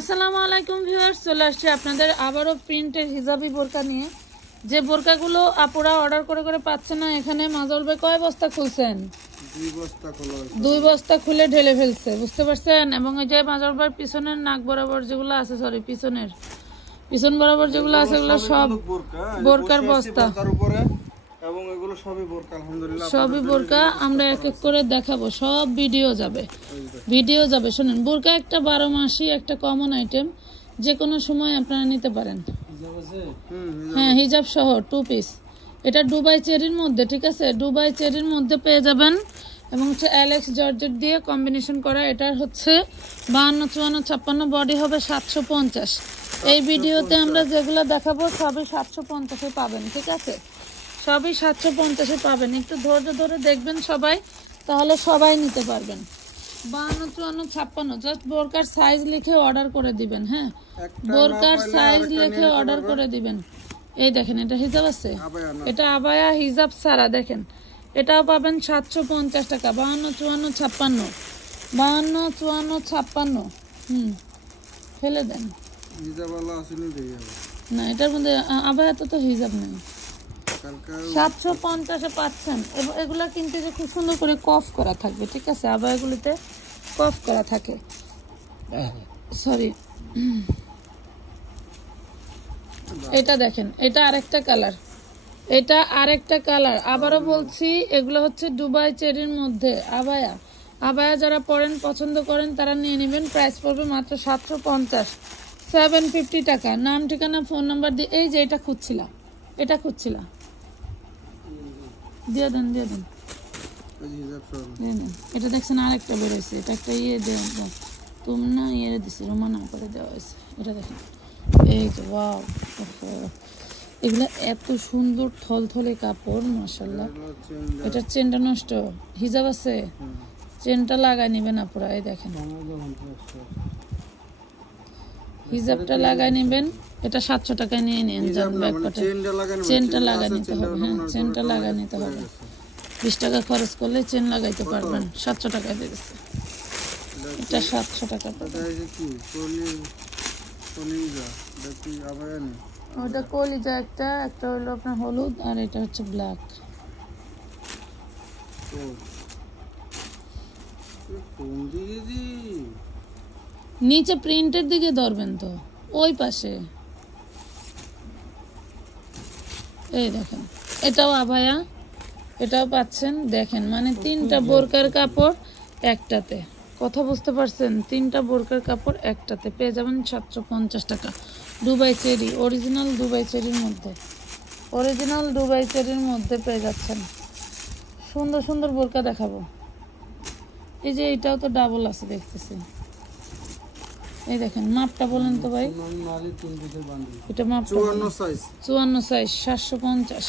আসসালামু আলাইকুম ভিউয়ার্স, চলে আসছে আপনাদের আবারও প্রিন্টের হিজাবি বোরকা নিয়ে। যে বোরকাগুলো আপুরা অর্ডার করে করে পাচ্ছে না, এখানে মাজল ভাই কয় বস্তা খুলছেন? দুই বস্তা খুলে ঢেলে ফেলছে, বুঝতে পারছেন? এবং এই যে মাজল ভাই পিছনের নাক বরাবর যেগুলো আছে, সরি পিছন বরাবর যেগুলো আছে, এগুলো সব বোরকার বস্তা, এবং এগুলো সবই বোরকা। আলহামদুলিল্লাহ সবই বোরকা। আমরা এক এক করে দেখাবো, সব ভিডিও যাবে। শুনেন, বোরকা একটা 12 মাসই একটা কমন আইটেম, যে কোনো সময় আপনারা নিতে পারেন। হ্যাঁ, হিজাব সহ 2 পিস। এটা দুবাই চেরির মধ্যে, ঠিক আছে? দুবাই চেরির মধ্যে পেয়ে যাবেন এবং হচ্ছে অ্যালেক্স জর্জেট দিয়ে কম্বিনেশন করা। এটার হচ্ছে 52, 54, 56, বডি হবে 750। এই ভিডিওতে আমরা যেগুলো দেখাবো সবই 750-এ পাবেন, ঠিক আছে? সবই 750-এ পাবেন। একটু ধৈর্য ধরে দেখবেন সবাই, তাহলে সবাই নিতে পারবেন। 52, 54, 56, জাস্ট বোরকার সাইজ লিখে অর্ডার করে দিবেন। হ্যাঁ, বোরকার সাইজ লিখে অর্ডার করে দিবেন। এই দেখেন, এটা হিজাব আছে, এটা আবায়া হিজাব সারা। দেখেন, এটাও পাবেন 750 টাকা। 52, 54, 56, 52, 54, 56। ফেলে দেন না, এটার মধ্যে আবায়া তো হিজাব নেই। 750-এ পাচ্ছেন। এগুলা কিন্তু যে খুব সুন্দর করে কফ করা থাকবে, ঠিক আছে? আবার এগুলিতে কফ করা থাকে, সরি। এটা দেখেন, এটা আরেকটা কালার, আবারও বলছি, এগুলো হচ্ছে দুবাই চেরির মধ্যে আবায়া যারা পরেন, পছন্দ করেন, তারা নিয়ে নেবেন। প্রাইস পড়বে মাত্র 750, 750 টাকা। নাম, ঠিকানা, ফোন নাম্বার দিয়ে। এই যে এটা খুঁজছিলাম, দিয়ে দেন। এটা দেখছেন, আরেকটা বেরোয়েছে, এটা একটা তুমি না দিছি, রোমানা করে দেওয়া হয়েছে। এটা দেখেন, এই যে ওয়াও, এগুলা এত সুন্দর থলথলে কাপড়, মাশাআল্লাহ। এটার চেনটা নষ্ট, হিজাব আছে, চেনটা লাগাই নেবেন আপুরা। এই দেখেন, হিজাবটা লাগাই নেবেন। এটা 700 টাকায় নিয়ে নিন। চেনটা লাগাই নিতে হবে। হ্যাঁ, চেনটা লাগাই নিতে হবে। 20 টাকা খরচ করলে চেন লাগাইতে পারবেন। 700 টাকায় দিয়ে দিচ্ছে। এটা 700 টাকা। ওটা কলিজা, একটা হলো আপনার হলুদ, আর এটা হচ্ছে ব্ল্যাক। নিচে প্রিন্টের দিকে ধরবেন তো, ওই পাশে। এই দেখেন, এটাও আবায়া, এটাও পাচ্ছেন। দেখেন, মানে 3টা বোরকার কাপড় একটাতে। কথা বুঝতে পারছেন? 3টা বোরকার কাপড় একটাতে পেয়ে যাবেন 750 টাকা। দুবাই চেরি, অরিজিনাল দুবাই চেরির মধ্যে পেয়ে যাচ্ছেন। সুন্দর সুন্দর বোরকা দেখাবো। এই যে এটাও তো ডাবল আছে দেখতেছি। এই দেখেন, মাপটা বলেন তো ভাই। এটা মাপ 54 সাইজ, 750।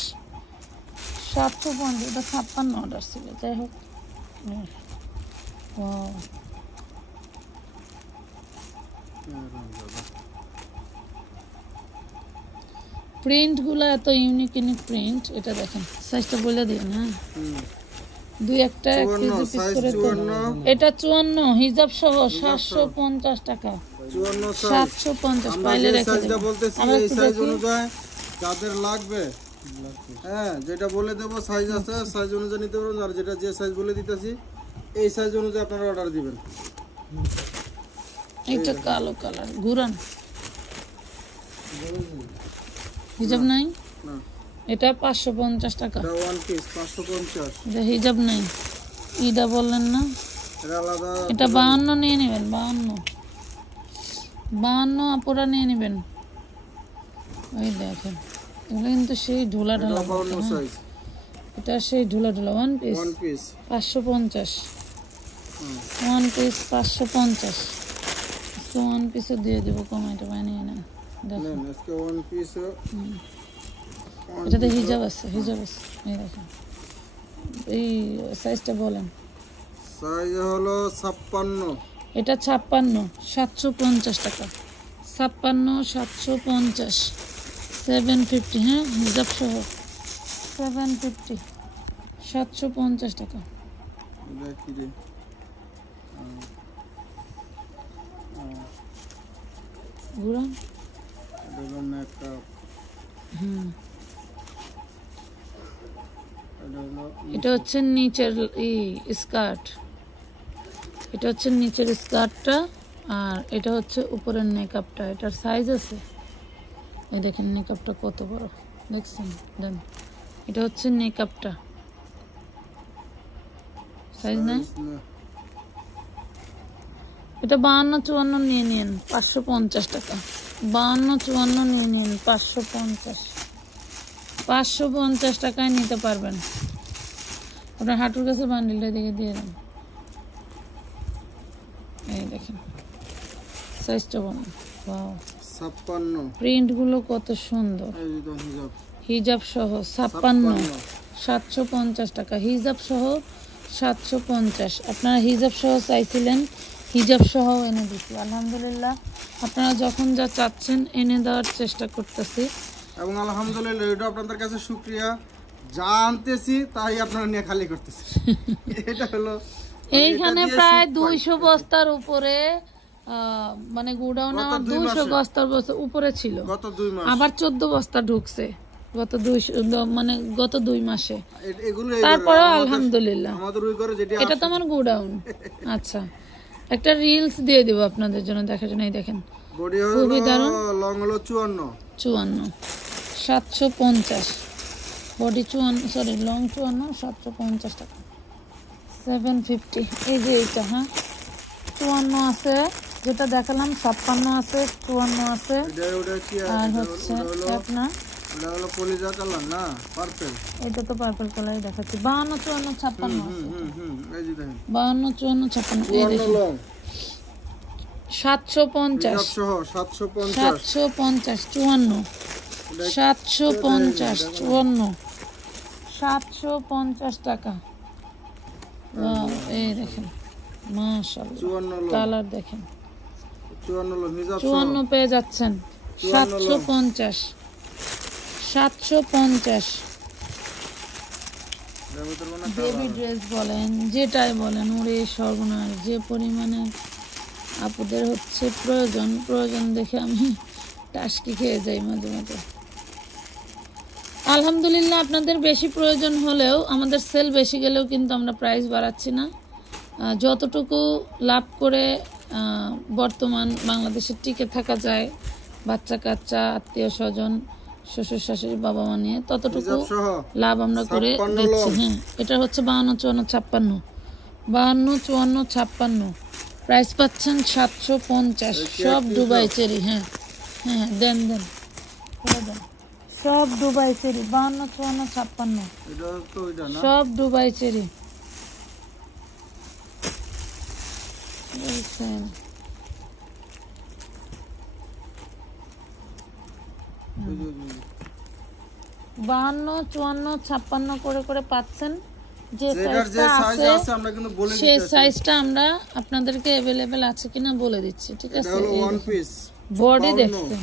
এটা 56 অর্ডার ছিল, যাই হোক। প্রিন্ট গুলো এত ইউনিক প্রিন্ট। এটা দেখেন, সাইজটা বলে দিন। হ্যাঁ, দুই একটা 1 কেজি পিস করে তো। এটা 54 হিজাব সহ 750 টাকা। 750 পাইলে রেখে দেব। আমরা এই সাইজ অনুযায়ী যাদের লাগবে, হ্যাঁ, যেটা বলে দেব সাইজ আছে, সাইজ অনুযায়ী নিতে পারবেন। আর যেটা যে সাইজ বলে দিতেছি, এই সাইজ অনুযায়ী আপনারা অর্ডার দিবেন। এটা কালো কালার, ঘুরান। হিজাব নাই না, এটা 550 টাকা। এটা ওয়ান পিস 550। এটা হিজাব নাই, ইদা বললেন না, এটা আলাদা। এটা 52 নিয়ে নেবেন। 52 আপুরা নিয়ে নেবেন। ওই দেখেন, এগুলো কিন্তু সেই ঢোলা। এটা সেই ঢোলা। One piece 550। One piece 550। One পিসও দিয়ে দেবো, কমাইটা বানিয়ে নেন। দেখেন, এটাতে হিজাব আছে। এই দেখেন, এই সাইজটা বলেন। সাইজ হলো 56। এটা 56, 750 টাকা। 56, 750, 750। হ্যাঁ, হিজাব সহ 750, 750 টাকা। ঘুরান। একটা হুম, এটা হচ্ছে নিচের স্কার্ট, এটা হচ্ছে নিচের স্কার্টটা, আর এটা হচ্ছে উপরের নেকআপটা। এটার সাইজ আছে, এই দেখেন নেকআপটা কত বড় দেখছেন। দেন এটা হচ্ছে নেকআপটা, সাইজ নাই। এটা 52-54 নিয়ে নিন, 550 টাকা। 52-54 নিয়ে নিন, 550 টাকায় নিতে পারবেন। আপনার হাঁটুর কাছে বান্ডিলটা দিকে দিয়ে দেন। এই দেখেন সাইজটা বানান। ওয়াও, 56 প্রিন্ট গুলো কত সুন্দর। হিজাব সহ 56, 750 টাকা। হিজাব সহ 750। আপনারা হিজাব সহ চাইছিলেন, হিজাব সহ এনে দিচ্ছি আলহামদুলিল্লাহ। আপনারা যখন যা চাচ্ছেন এনে দেওয়ার চেষ্টা করতেছি, এবং আলহামদুলিল্লাহ এটা আপনাদের কাছে শুকরিয়া। যা আনতেছি তাই আপনারা নিয়ে খালি করতেছি। এটা হলো এইখানে প্রায় 200 বস্তার উপরে, মানে গোডাউন আমার 200 বস্তার উপরে ছিল। গত 2 মাস আবার 14 বস্তা ঢুকছে গত 2 মাসে। এগুলো তারপরে আলহামদুলিল্লাহ আমাদের ওই করে যেটা এটা তো আমার গোডাউন। আচ্ছা, একটা রিলস দিয়ে দেব আপনাদের জন্য দেখার জন্য। এই দেখেন বডি হলো লং হলো 54, 750। বডি 54, সরি লং 54, 750 টাকা, 750। এই যে এইটা, হ্যাঁ 54 আছে, যেটা দেখালাম 56 আছে, 54 আছে। আর হচ্ছে আপনার এটা হলো পলিজা কালার না পার্পল, এটা তো পার্পল কালারই দেখাচ্ছি। 52, 54, 56 আছে। এই যে দেখেন 52, 54, 56। এই দেখেন 750 সহ 750, 750, 54, 750, 54, 750 টাকা। এই দেখেন মাশাআল্লাহ, কালার দেখেন। 54 পেয়ে যাচ্ছেন, 750, 750। বেবি ড্রেস বলেন, যেটাই বলেন, ওরে সর্বনাশ, যে পরিমাণে আপুদের হচ্ছে প্রয়োজন দেখে আমি টাসকি খেয়ে যাই মাঝে মাঝে। আলহামদুলিল্লাহ আপনাদের বেশি প্রয়োজন হলেও, আমাদের সেল বেশি গেলেও কিন্তু আমরা প্রাইস বাড়াচ্ছি না। যতটুকু লাভ করে বর্তমান বাংলাদেশে টিকে থাকা যায়, বাচ্চা কাচ্চা, আত্মীয় স্বজন, শ্বশুর শাশুড়ি, বাবা মা নিয়ে, ততটুকু লাভ আমরা করে দিচ্ছি। হ্যাঁ, এটা হচ্ছে 52, 54, 56, 52, 54, 56। প্রাইস পাচ্ছেন 750। সব দুবাই চেরি। হ্যাঁ হ্যাঁ, দেন দেন সব দুবাই চেরি। 52, 54, 56 সব দুবাই চেরি। বুঝছেন? 52, 54, 56 করে করে পাচ্ছেন। যে সাইজটা আছে সেই সাইজটা আমরা আপনাদেরকে अवेलेबल আছে কিনা বলে দিচ্ছি, ঠিক আছে? বডি দেখছেন,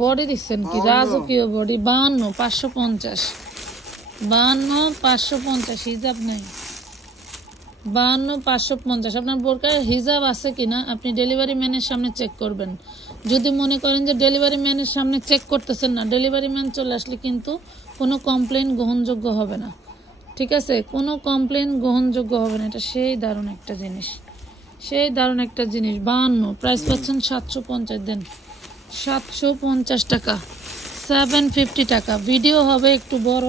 বডি দেখছেন কি রাজকীয় বডি। 52, 550, 52, 550 হিজাব নাই। 52, 550। আপনার বোরকার হিজাব আছে কিনা আপনি ডেলিভারি ম্যানের সামনে চেক করবেন। যদি মনে করেন যে ডেলিভারি ম্যানের সামনে চেক করতেছেন না, ডেলিভারি ম্যান চলে আসলে কিন্তু কোনো কমপ্লেন গ্রহণযোগ্য হবে না, ঠিক আছে? কোনো কমপ্লেন গ্রহণযোগ্য হবে না। এটা সেই দারুণ একটা জিনিস, সেই দারুণ একটা জিনিস। 52 প্রাইস পাচ্ছেন 750। দেন 750 টাকা, 750 টাকা। ভিডিও হবে একটু বড়,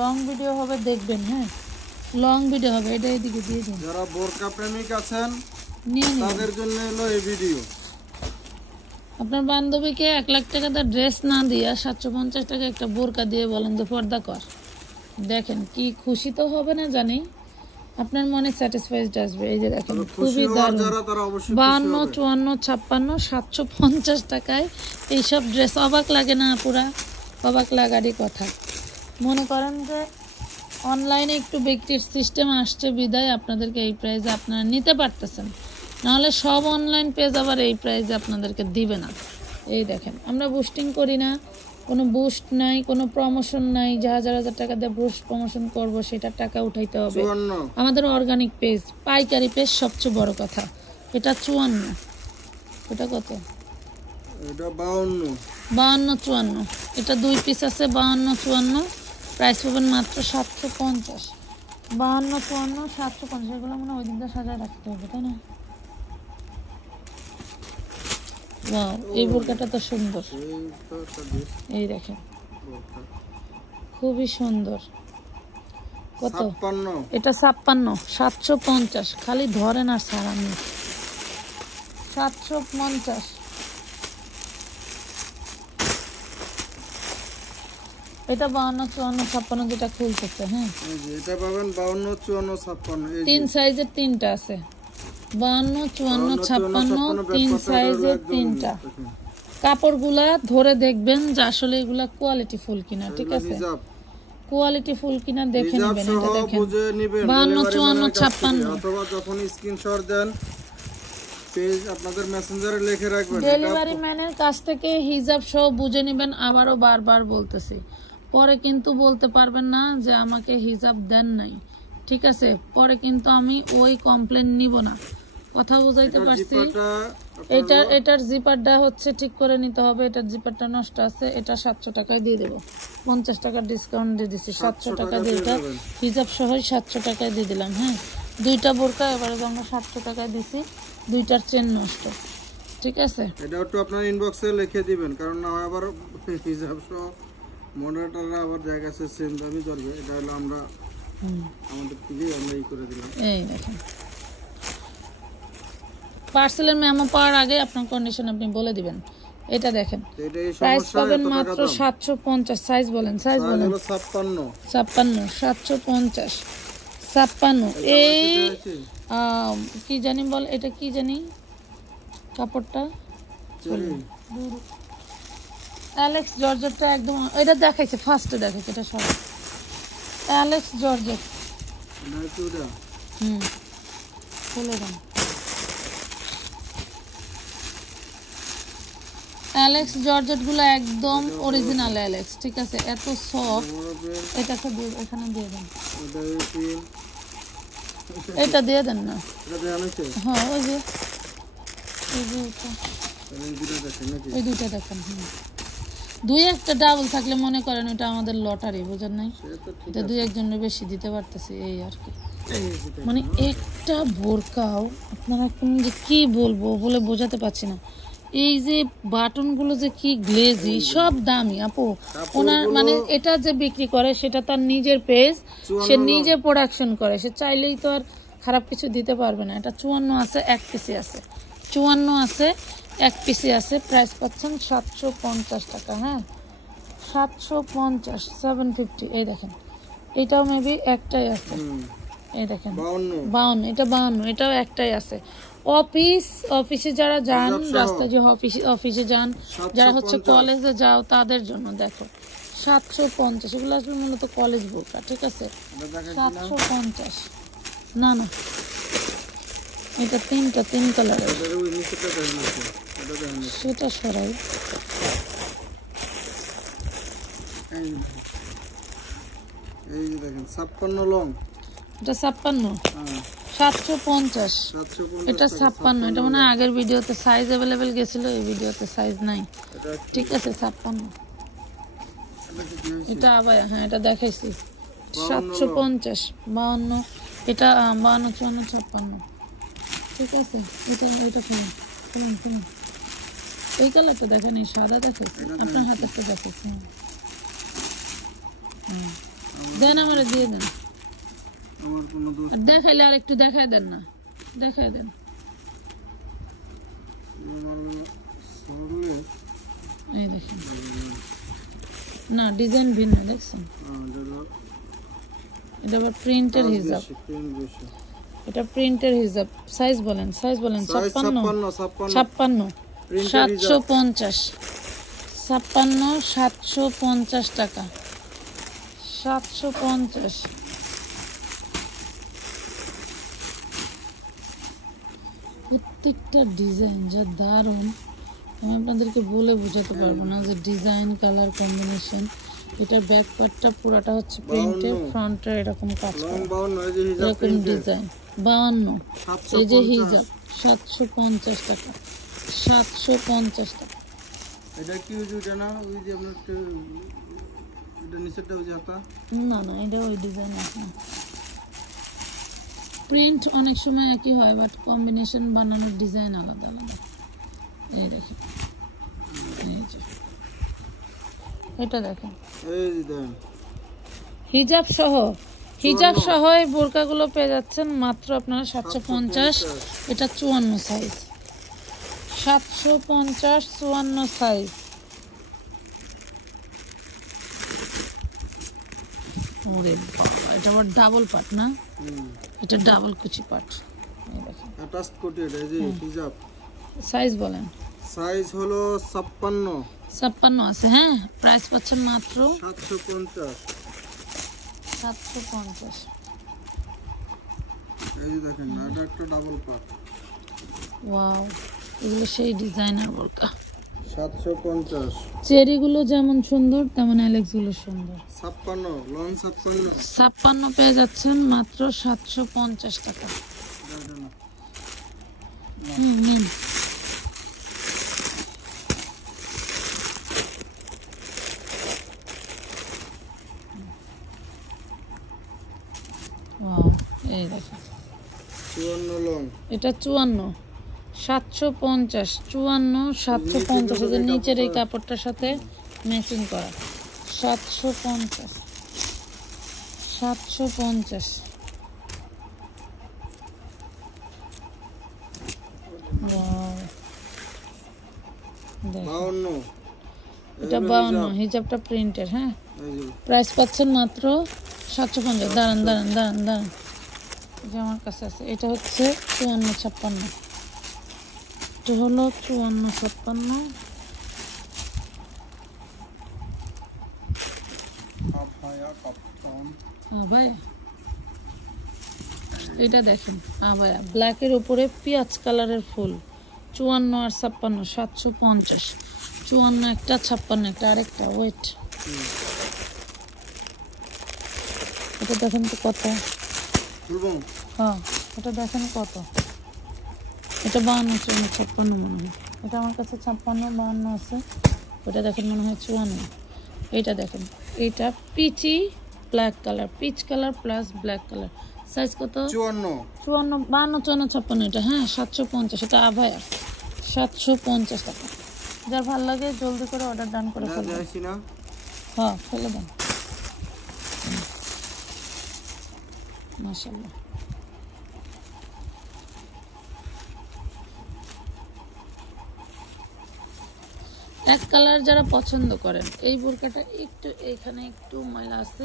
লং ভিডিও হবে, দেখবেন। হ্যাঁ, লং ভিডিও হবে। এটা এদিকে দিয়ে দিন। যারা বোরকা প্রেমিক আছেন নিয়ে নিন, তাদের জন্য হলো এই ভিডিও। আপনার বান্ধবীকে 1 লাখ টাকা তার ড্রেস না দিয়ে 750 টাকা একটা বোরকা দিয়ে বলেন যে পর্দা কর, দেখেন কি খুশি তো হবে না জানি, আপনার মনে স্যাটিসফাইড আসবে। এই যে দেখেন খুবই দারুণ। 52, 54, 56, 750 টাকায় এইসব ড্রেস। অবাক লাগে না? পুরা অবাক লাগারই কথা। মনে করেন যে অনলাইনে একটু বিক্রির সিস্টেম আসছে বিদায় আপনাদেরকে এই প্রাইসে আপনারা নিতে পারতেছেন, নাহলে সব অনলাইন পেজ আবার এই প্রাইসে আপনাদেরকে দিবে না। এই দেখেন, আমরা বুস্টিং করি না, কোনো বুস্ট নাই, কোনো প্রমোশন নাই যে হাজার হাজার টাকা দিয়ে বুস্ট প্রমোশন করবো, সেটা টাকা উঠাইতে হবে। আমাদের অর্গানিক পেজ, পাইকারি পেজ, সবচেয়ে বড় কথা। এটা 54, এটা কত? এটা 52 52 54 এটা 2 পিস আছে 52 54 প্রাইস পাবেন মাত্র 750 52 54 750 এগুলো মনে ওই দিনটা সাজায় রাখতে হবে তাই না ওয়াও এই বোরকাটা তো সুন্দর এই দেখেন খুবই সুন্দর কত 56 এটা 56 750 খালি ধরেন আর সারানি 750 এটা 52 54 56 যেটা খুলতেছে হ্যাঁ এই যে এটা পাবেন 52 54 56 এই তিন সাইজের তিনটা আছে 52 54 56 তিন সাইজের তিনটা কাপড়গুলা ধরে দেখবেন যে আসলে এগুলা কোয়ালিটি ফুল কিনা ঠিক আছে কোয়ালিটি ফুল কিনা দেখে নেবেন এটা দেখেন 52 54 56 অথবা যখন স্ক্রিনশট দেন পেজ আপনাদের মেসেঞ্জারে লিখে রাখবেন ডেলিভারি ম্যানের কাছ থেকে হিজাব সহ বুঝে নেবেন আবারো বারবার বলতেছি পরে কিন্তু বলতে পারবেন না যে আমাকে হিজাব দেন নাই ঠিক আছে পরে কিন্তু আমি ওই কমপ্লেইন নিব না কথা বুঝাইতে পারছি এটার জিপারটা হচ্ছে ঠিক করে নিতে হবে এটার জিপারটা নষ্ট আছে এটা 700 টাকায় দিয়ে দেব 50 টাকা ডিসকাউন্ট দিয়ে দিছি 700 টাকা দিয়ে এটা হিজাব সহ 700 টাকায় দিয়ে দিলাম হ্যাঁ দুইটা বোরকা এবারে আমরা 700 টাকায় দিছি দুইটার চেন নষ্ট ঠিক আছে এটা একটু আপনার ইনবক্সে লিখে দিবেন কারণ না হয় আবার হিজাব সহ মডারেটররা আবার জায়গা আছে সেম দামই চলবে এটা হলো আমরা আমাদের থেকে আমরাই করে দিলাম এই দেখেন পার্সেলের মেমো পাওয়ার আগে আপনার কন্ডিশন আপনি বলে দিবেন এটা দেখেন প্রাইস পাবেন মাত্র 750 সাইজ বলেন 56 750 56 এই কি জানি বল এটা কি জানি কাপড়টা অ্যালেক্স জর্জেটটা একদম এটা দেখাইছে ফার্স্টে দেখাইছে এটা সব অ্যালেক্স জর্জেট খুলে দেন অ্যালেক্স জর্জেট গুলো একদম অরিজিনাল অ্যালেক্স ঠিক আছে এত সফট এটাকে দিয়ে এখানে দিয়ে দেন এটা দিয়ে দেন না হ্যাঁ ওই যে এই দুইটা দেখেন দুই একটা ডাবল থাকলে মনে করেন ওটা আমাদের লটারি বুঝেন নাই এটা দুই একজনের বেশি দিতে পারতেছি এই আর কি মানে একটা বোরকাও আপনারা কোন যে কি বলবো বলে বোঝাতে পারছি না এই যে বাটনগুলো যে কি গ্লেজি সব দামি আপু ওনার মানে এটা যে বিক্রি করে সেটা তার নিজের পেজ সে নিজে প্রোডাকশন করে সে চাইলেই তো আর খারাপ কিছু দিতে পারবে না এটা 54 আছে এক পিসি আছে 54 আছে এক পিসি আছে প্রাইস পাচ্ছেন 750 টাকা হ্যাঁ 750 750 এই দেখেন এটাও মেবি একটাই আছে এই দেখেন 52 এটা 52 এটাও একটাই আছে অফিসে যারা যান রাস্তায় যে অফিসে যান যারা হচ্ছে কলেজে যাও তাদের জন্য দেখো 750 এগুলো আসলে মূলত কলেজ বোরকা ঠিক আছে 750 না না এটা তিন কালারের সেটা সরাই এই যে দেখেন 56 লং এটা 56 750 এটা 56 এটা মনে হয় আগের ভিডিওতে সাইজ अवेलेबल গেছিল এই ভিডিওতে সাইজ নাই ঠিক আছে 56 এটা আবার হ্যাঁ এটা দেখাইছি 750 52 এটা 52 54 56 ঠিক আছে এটা খুলুন এই কালারটা দেখেন এই সাদা দেখাইছি আপনার হাতে তো দেখাইছি দেন আমারে দিয়ে দেন দেখাইলে আর একটু দেখাই দেন না দেখাই দেন এই দেখেন না ডিজাইন ভিন্ন দেখছেন এটা আবার প্রিন্টের হিজাব এটা প্রিন্টের হিজাব সাইজ বলেন 56 750 750 টাকা 750 প্রত্যেকটা ডিজাইন যা দারুণ আমি আপনাদেরকে বলে বোঝাতে পারবো না যে ডিজাইন কালার কম্বিনেশন এটা ব্যাক পার্টটা পুরাটা হচ্ছে প্রিন্টে ফ্রন্টে এরকম কাজ করা এরকম ডিজাইন 52 এই যে হিজাব 750 টাকা 750 টাকা এটা কি ওইটা না, ওই যে আপনার এটা নিচেরটা ওই যে হাতা? না না, এটা ওই ডিজাইন আছে। প্রিন্ট অনেক সময় একই হয়, বাট কম্বিনেশন বানানোর ডিজাইন আলাদা আলাদা। এই দেখেন, এই যে এটা দেখেন, এই দেখেন হিজাব সহ, হিজাব সহ এই বোরকাগুলো পেয়ে যাচ্ছেন মাত্র আপনারা 750। এটা 54 সাইজ, 750 54 সাইজ। ওরে বাবা, এটা আবার ডাবল পাট না? এটা ডাবল কুচি পাট। এই দেখেন অ্যাটাচড কোটি, এটা এই যে হিজাব। সাইজ বলেন। সাইজ হলো 56। 56 আছে। হ্যাঁ, প্রাইস পাচ্ছেন মাত্র 750। 750। এই যে দেখেন, এটা একটা ডাবল পাট। ওয়াও, এগুলো সেই ডিজাইনার বোরকা। 750। চেরিগুলো যেমন সুন্দর তেমন অ্যালেক্স গুলো সুন্দর। 56 লং 56। 56 পেয়ে যাচ্ছেন মাত্র 750 টাকা। নিন। ওয়াও, এই দেখেন 54 লং। এটা 54, 750, 54, 750। এদের নিচের এই কাপড়টার সাথে ম্যাচিং করা। 750, 750। ওয়াও, দেখেন 52। এটা 52, হিজাবটা প্রিন্টের। হ্যাঁ, এই যে প্রাইস পাচ্ছেন মাত্র 750। দাঁড়ান দাঁড়ান দাঁড়ান দাঁড়ান, যে আমার কাছে আছে এটা হচ্ছে 54 56। এটা হলো 54 56। ভাই এটা দেখেন, ভাইয়া ব্ল্যাকের উপরে পেঁয়াজ কালারের ফুল। 54 আর 56, 750। 54 একটা, 56 একটা। আরেকটা ওয়েট, এটা দেখেন তো কত। হ্যাঁ, এটা দেখেন কত। এটা 52 54 56 মনে হয়। এটা আমার কাছে 56 52 আছে। ওটা দেখেন মনে হয় 54। এইটা দেখেন, এইটা পিচি black colour, peach colour plus black colour. Size কত? 54 52 54 56। এটা হ্যাঁ 750। এটা আভায়া 750 টাকা। যার ভালো লাগে জলদি করে অর্ডার ডান করে ফেলবেন। হ্যাঁ, ফেলে দেন। মাশাআল্লাহ। এক কালার যারা পছন্দ করেন, এই বোরকাটা একটু এখানে একটু ময়লা আছে,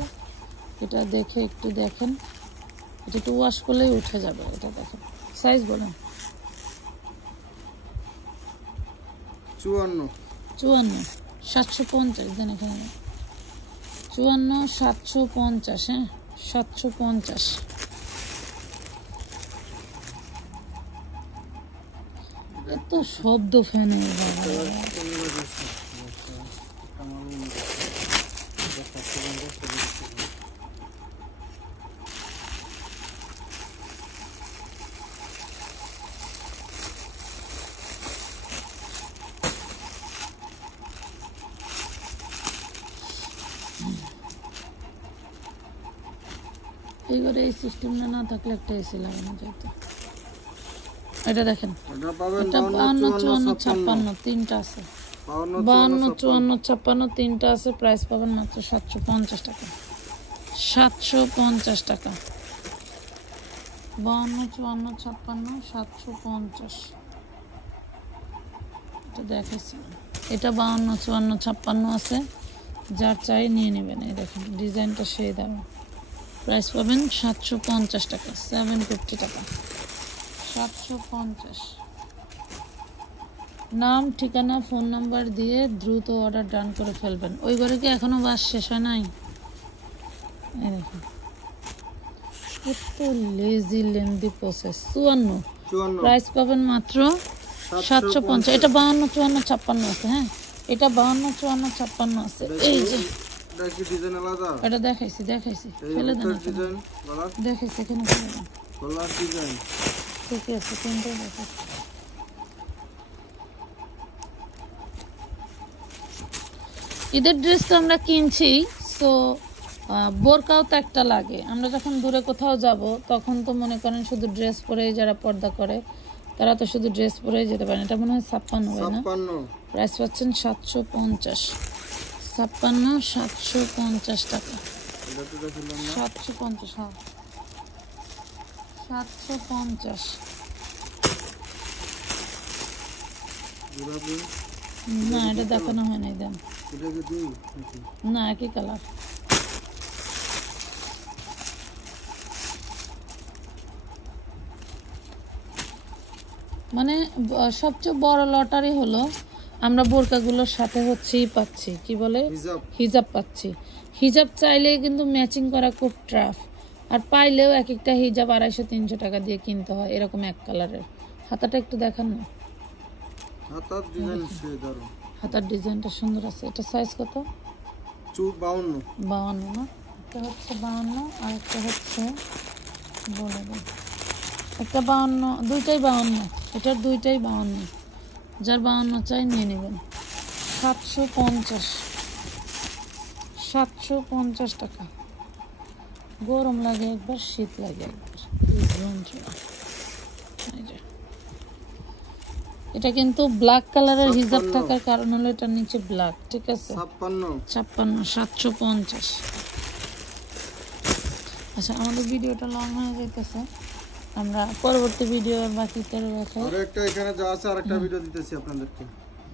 এটা দেখে একটু দেখেন। এটা একটু ওয়াশ করলেই উঠে যাবে। এটা দেখেন, সাইজ বলেন। 54 54 750। দেন এখানে 54 750। হ্যাঁ 750। এত শব্দ ফ্যানে বাবা। এই ঘরে এই সিস্টেমটা না থাকলে একটা এসি লাগানো যেত। এটা দেখেন, এটা 52 54 56 তিনটা আছে। 52 54 56 তিনটা আছে। প্রাইস পাবেন মাত্র 750 টাকা। 750 টাকা। 52 54 56 750। এটা দেখাচ্ছি, এটা 52 54 56 আছে। যার চাই নিয়ে নেবেন। এই দেখেন ডিজাইনটা সেই দাম। প্রাইস পাবেন 750 টাকা, 750 টাকা। 750। নাম ঠিকানা ফোন নাম্বার দিয়ে দ্রুত অর্ডার ডান করে ফেলবেন। ওই ঘরে কি এখনো বাস শেষ হয় নাই? এই দেখেন কত লেজি লেন্দি প্রসেস। 54 প্রাইস পাবেন মাত্র 750। এটা 52 54 56 আছে। হ্যাঁ, এটা 52 54 56 আছে। এই যে এটা দেখাইছি ফেলে দেন। দেখাইছি এখানে ফেলে দেন। ঠিকই আছে, তিনটে দেখাচ্ছি। ঈদের ড্রেস তো আমরা কিনছি, তো বোরকাও তো একটা লাগে। আমরা যখন দূরে কোথাও যাব তখন তো মনে করেন শুধু ড্রেস পরে যারা পর্দা করে তারা তো শুধু ড্রেস পরেই যেতে পারে। এটা মনে হয় 56 হয় না? প্রাইস পাচ্ছেন 750, 56 750 টাকা। 750, হ্যাঁ 750। না এটা দেখানো হয় নাই দাম, না একই কালার। মানে সবচেয়ে বড় লটারি হলো আমরা বোরকাগুলোর সাথে হচ্ছেই পাচ্ছি কি বলে হিজাব পাচ্ছি। হিজাব চাইলেই কিন্তু ম্যাচিং করা খুব টাফ, আর পাইলেও এক একটা হিজাব 250-300 টাকা দিয়ে কিনতে হয় এরকম এক কালারের। হাতাটা একটু দেখান না, হাতার ডিজাইনটা সুন্দর আছে। এটা সাইজ কত? 52 না? একটা হচ্ছে 52 আর একটা হচ্ছে বলে দেব, একটা 52, দুইটাই 52, এটার দুইটাই 52। যার 52 চাই নিয়ে নেবেন। 750 টাকা। গরম লাগে একবার, শীত লাগে একবার। এটা কিন্তু ব্ল্যাক কালারের হিজাব থাকার কারণ হলো এটার নিচে ব্ল্যাক, ঠিক আছে? 56 750। আচ্ছা আমাদের ভিডিওটা লং হয়ে যাইতেছে, আমরা পরবর্তী ভিডিও বাকিটা দেখাই। আরেকটা এখানে যা আছে আরেকটা ভিডিও দিতেছি আপনাদেরকে।